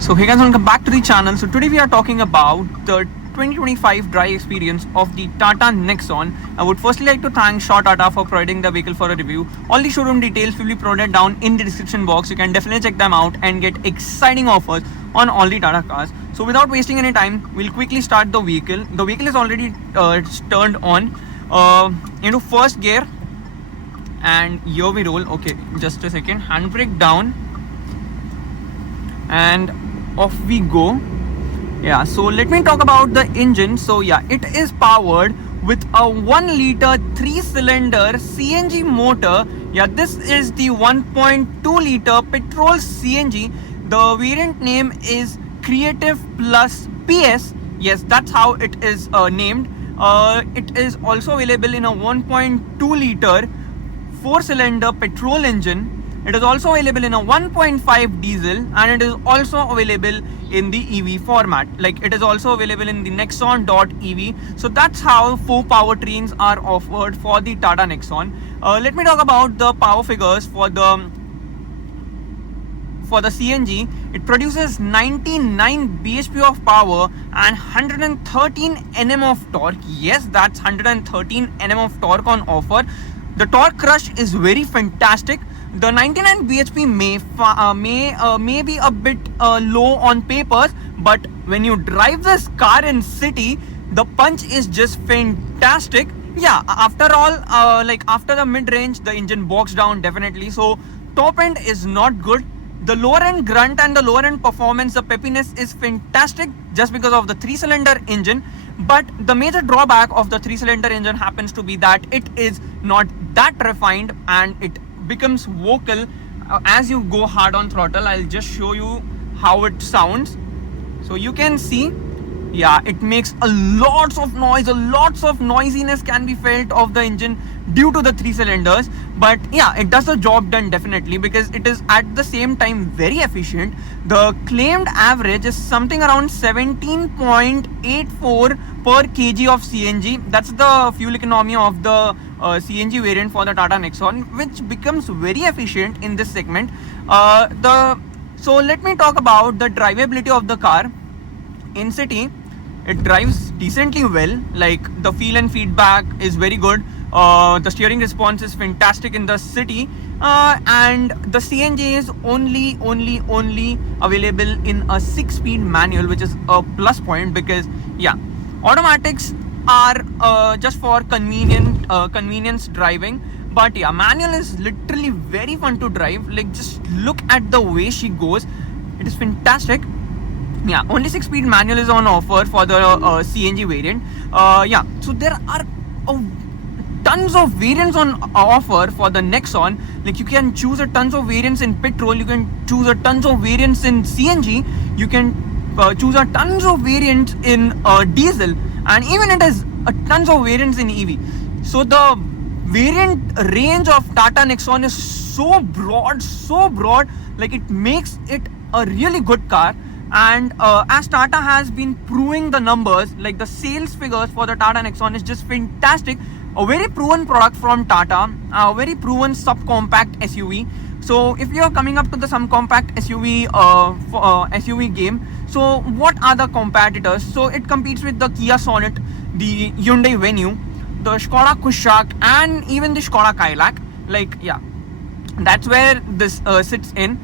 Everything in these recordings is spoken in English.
So hey guys, welcome back to the channel. So today we are talking about the 2025 drive experience of the Tata Nexon. I would firstly like to thank Shaw Tata for providing the vehicle for a review. All the showroom details will be provided down in the description box. You can definitely check them out and get exciting offers on all the Tata cars. So without wasting any time, we'll quickly start the vehicle. The vehicle is already turned on into first gear, and here we roll. Okay, just a second. Handbrake down, and off we go. Yeah, so let me talk about the engine. So yeah, it is powered with a 1 liter 3-cylinder CNG motor. Yeah, this is the 1.2 liter petrol CNG. The variant name is Creative Plus PS. Yes, that's how it is named. It is also available in a 1.2 liter 4-cylinder petrol engine. It is also available in a 1.5 diesel, and it is also available in the EV format. Like, it is also available in the Nexon.EV. So that's how 4 powertrains are offered for the Tata Nexon. Let me talk about the power figures for the CNG. It produces 99 bhp of power and 113 Nm of torque. Yes, that's 113 Nm of torque on offer. The torque crush is very fantastic. The 99 bhp may be a bit low on papers, but when you drive this car in city, the punch is just fantastic. Yeah, after all, after the mid-range, the engine bogs down definitely. So top end is not good. The lower end grunt and the lower end performance, the peppiness is fantastic just because of the 3-cylinder engine. But the major drawback of the 3-cylinder engine happens to be that it is not that refined, and it becomes vocal as you go hard on throttle. I'll just show you how it sounds. So you can see, yeah, it makes a lots of noise. Lots of noisiness can be felt of the engine due to the 3 cylinders. But yeah, it does the job done definitely, because it is at the same time very efficient. The claimed average is something around 17.84 per kg of CNG. That's the fuel economy of the CNG variant for the Tata Nexon, which becomes very efficient in this segment. So let me talk about the drivability of the car. In city, it drives decently well. Like, the feel and feedback is very good. The steering response is fantastic in the city, and the CNG is only available in a 6-speed manual, which is a plus point, because yeah, automatics are just for convenience driving. But yeah, manual is literally very fun to drive. Like, just look at the way she goes. It is fantastic. Yeah, only 6-speed manual is on offer for the CNG variant. Yeah, so there are tons of variants on offer for the Nexon. Like, you can choose a tons of variants in petrol, you can choose a tons of variants in CNG, you can choose a tons of variants in diesel, and even it has tons of variants in EV. So the variant range of Tata Nexon is so broad. Like, it makes it a really good car. And as Tata has been proving the numbers, like the sales figures for the Tata Nexon is just fantastic. A very proven product from Tata, a very proven subcompact SUV. So if you are coming up to the subcompact SUV SUV game, so what are the competitors? So it competes with the Kia Sonet, the Hyundai Venue, the Skoda Kushaq, and even the Skoda Kayak. Like, yeah, that's where this sits in.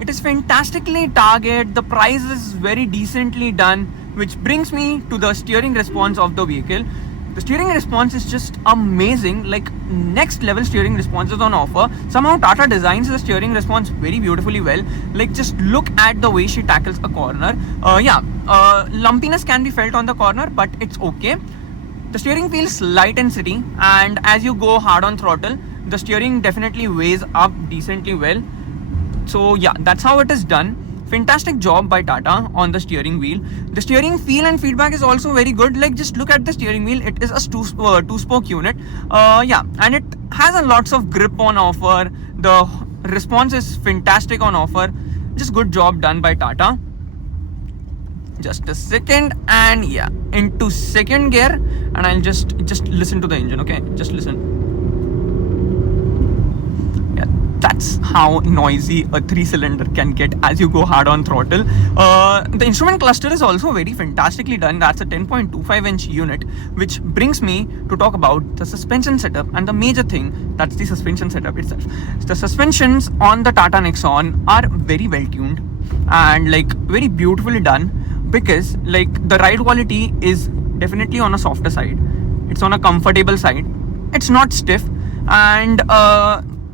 It is fantastically targeted. The price is very decently done, which brings me to the steering response of the vehicle. The steering response is just amazing. Like, next level steering response is on offer. Somehow Tata designs the steering response very beautifully well. Like, just look at the way she tackles a corner. Lumpiness can be felt on the corner, but it's okay. The steering feels light in city, and as you go hard on throttle, the steering definitely weighs up decently well. So yeah, that's how it is done. Fantastic job by Tata on the steering wheel. The steering feel and feedback is also very good. Like, just look at the steering wheel. It is a two-spoke unit. Yeah, and it has a lots of grip on offer. The response is fantastic on offer. Just good job done by Tata. Just a second, and yeah, into second gear, and I'll just listen to the engine. Okay, just listen. that's how noisy a 3-cylinder can get as you go hard on throttle. The instrument cluster is also very fantastically done. That's a 10.25-inch unit, which brings me to talk about the suspension setup, and the major thing, that's the suspension setup itself. The suspensions on the Tata Nexon are very well tuned and like very beautifully done, because like the ride quality is definitely on a softer side. It's on a comfortable side. It's not stiff, and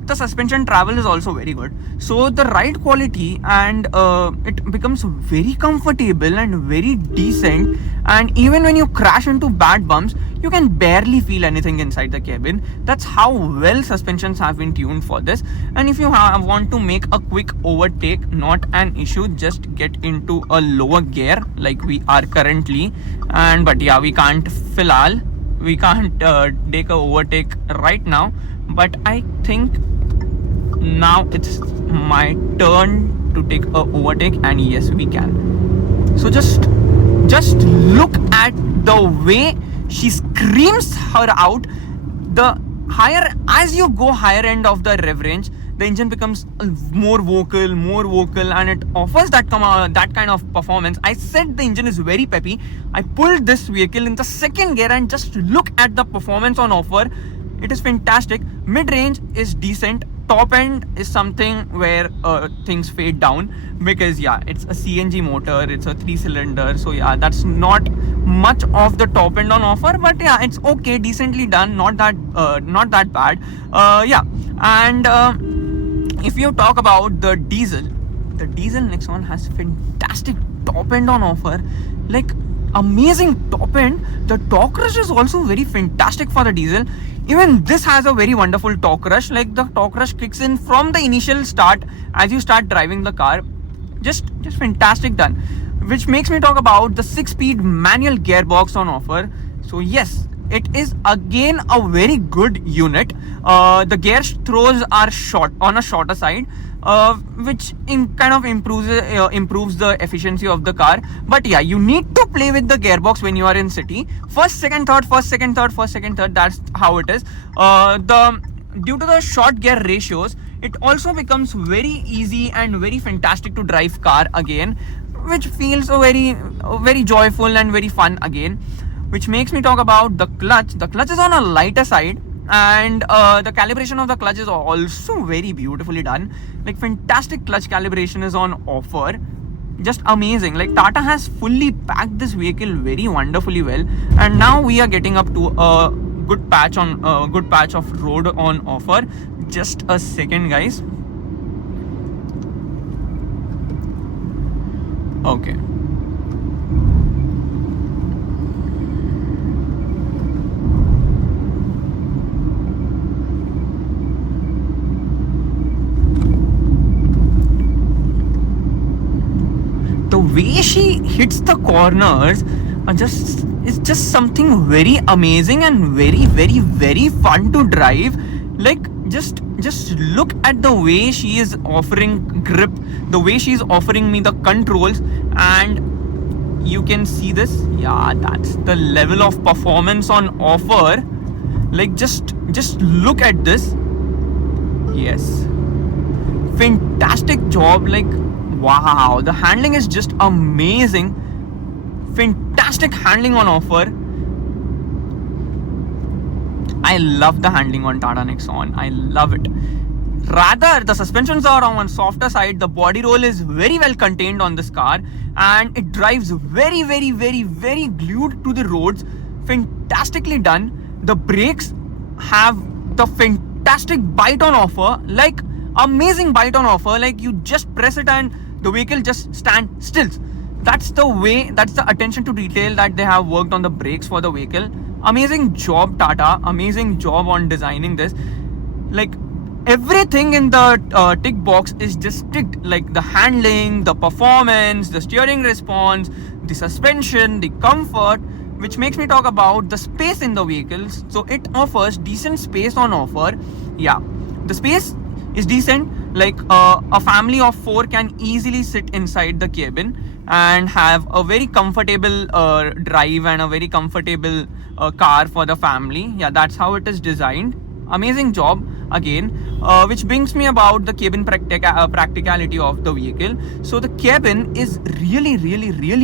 the suspension travel is also very good. So the ride quality and it becomes very comfortable and very decent. And even when you crash into bad bumps, you can barely feel anything inside the cabin. That's how well suspensions have been tuned for this. And if you want to make a quick overtake, not an issue. Just get into a lower gear like we are currently. But yeah, we can't take a overtake right now. But I think now it's my turn to take a overtake, and yes, we can. So just look at the way she screams her out. The higher, as you go higher end of the rev range, the engine becomes more vocal, and it offers that kind of performance. I said the engine is very peppy. I pulled this vehicle in the second gear, and just look at the performance on offer. It is fantastic. Mid-range is decent. Top end is something where things fade down, because yeah, it's a CNG motor, it's a 3-cylinder, so yeah, that's not much of the top end on offer. But yeah, it's okay, decently done, not that bad. If you talk about the diesel Nexon has fantastic top end on offer, like amazing top end. The torque rush is also very fantastic for the diesel. Even this has a very wonderful torque rush. Like the torque rush kicks in from the initial start as you start driving the car. Just fantastic done. Which makes me talk about the 6-speed manual gearbox on offer. So yes, it is again a very good unit. The gear throws are on a shorter side, which kind of improves the efficiency of the car. But yeah, you need to play with the gearbox when you are in city. First, second, third. That's how it is. Due to the short gear ratios, it also becomes very easy and very fantastic to drive car again, which feels very joyful and very fun again. Which makes me talk about the clutch. The clutch is on a lighter side, and the calibration of the clutch is also very beautifully done. Like fantastic clutch calibration is on offer. Just amazing. Like Tata has fully packed this vehicle very wonderfully well, and now we are getting up to a good patch of road on offer. Just a second, guys. Okay. The way she hits the corners is just something very amazing and very fun to drive. Like just look at the way she is offering grip, the way she is offering me the controls, and you can see this. Yeah, that's the level of performance on offer. Like just look at this. Yes, fantastic job. Like wow, the handling is just amazing. Fantastic handling on offer. I love the handling on Tata Nexon. I love it. Rather, the suspensions are on softer side. The body roll is very well contained on this car, and it drives very glued to the roads. Fantastically done. The brakes have the fantastic bite on offer. Like amazing bite on offer. Like you just press it and the vehicle just stands still. That's the attention to detail that they have worked on the brakes for the vehicle. Amazing job, Tata. Amazing job on designing this. Like everything in the tick box is just ticked. Like the handling, the performance, the steering response, the suspension, the comfort. Which makes me talk about the space in the vehicles. So it offers decent space on offer. Yeah, the space is decent. Like a family of 4 can easily sit inside the cabin and have a very comfortable drive and a very comfortable car for the family. Yeah, that's how it is designed. Amazing job again. which brings me about the cabin practicality of the vehicle. So the cabin is really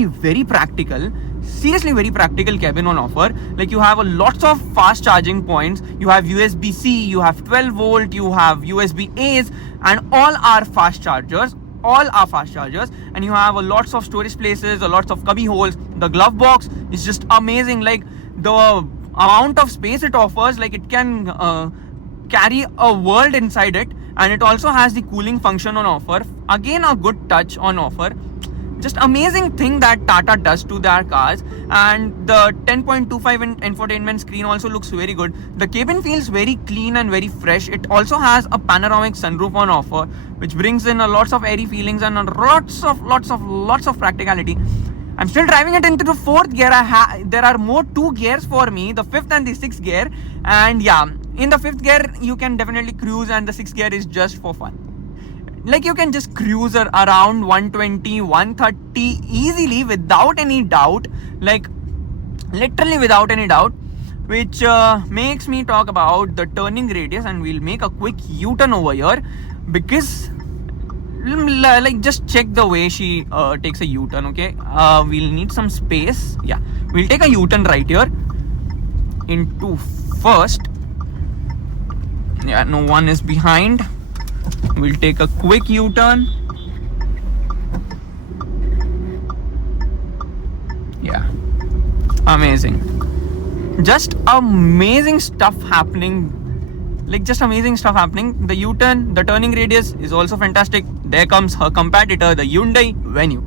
very practical. Seriously, very practical cabin on offer. Like, you have a lots of fast charging points. You have USB-C, you have 12 volt, you have USB-A's, and all are fast chargers. And you have a lots of storage places, a lots of cubby holes. The glove box is just amazing. Like, the amount of space it offers, like, it can carry a world inside it. And it also has the cooling function on offer. Again, a good touch on offer. Just amazing thing that Tata does to their cars. And the 10.25 infotainment screen also looks very good. The cabin feels very clean and very fresh. It also has a panoramic sunroof on offer, which brings in a lots of airy feelings and lots of practicality. I'm still driving it into the fourth gear. There are more 2 gears for me, the fifth and the sixth gear. And yeah, in the fifth gear you can definitely cruise, and the sixth gear is just for fun. Like, you can just cruise around 120, 130 easily without any doubt. Like, literally without any doubt. Which makes me talk about the turning radius, and we'll make a quick U-turn over here. Because, like, just check the way she takes a U-turn, okay? We'll need some space. Yeah, we'll take a U-turn right here into first. Yeah, no one is behind. We'll take a quick U-turn. Yeah, amazing. Just amazing stuff happening. Like, just amazing stuff happening. The U-turn, the turning radius is also fantastic. There comes her competitor, the Hyundai Venue.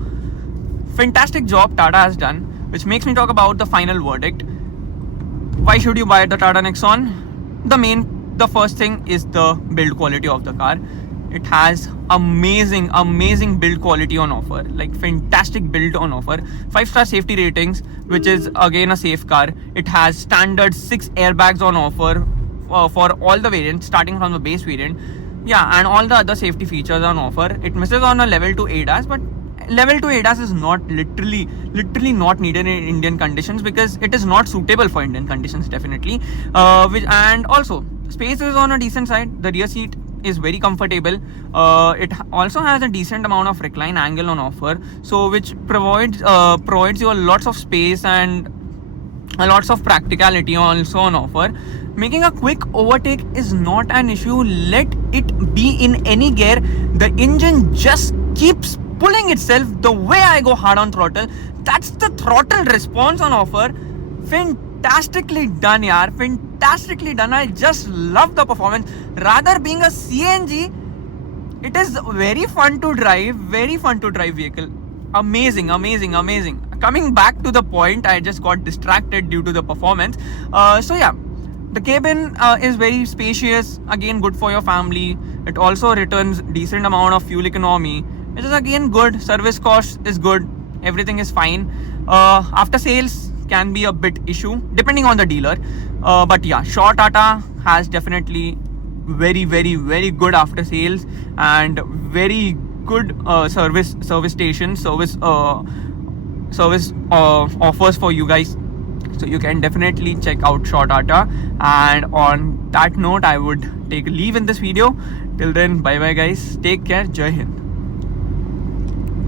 Fantastic job Tata has done, which makes me talk about the final verdict. Why should you buy the Tata Nexon? The first thing is the build quality of the car. It has amazing build quality on offer. Like, fantastic build on offer. 5-star safety ratings, which is again a safe car. It has standard 6 airbags on offer for all the variants, starting from the base variant. Yeah, and all the other safety features on offer. It misses on a level 2 ADAS, but level 2 ADAS is not literally not needed in Indian conditions, because it is not suitable for Indian conditions, definitely. And also, space is on a decent side. The rear seat is very comfortable. It also has a decent amount of recline angle on offer, so which provides you a lots of space and a lots of practicality also on offer. Making a quick overtake is not an issue. Let it be in any gear, the engine just keeps pulling itself. The way I go hard on throttle, that's the throttle response on offer. Fantastically done, yaar. Fantastically done. I just love the performance. Rather being a CNG, it is very fun to drive. Very fun to drive vehicle. Amazing. Coming back to the point, I just got distracted due to the performance. So yeah, the cabin is very spacious. Again, good for your family. It also returns decent amount of fuel economy, which is again good. Service cost is good. Everything is fine. After sales can be a bit issue depending on the dealer. But yeah, Shaw Tata has definitely very good after sales and very good service station service offers for you guys. So you can definitely check out Shaw Tata. And on that note, I would take a leave in this video. Till then, bye bye guys. Take care. Jai Hind.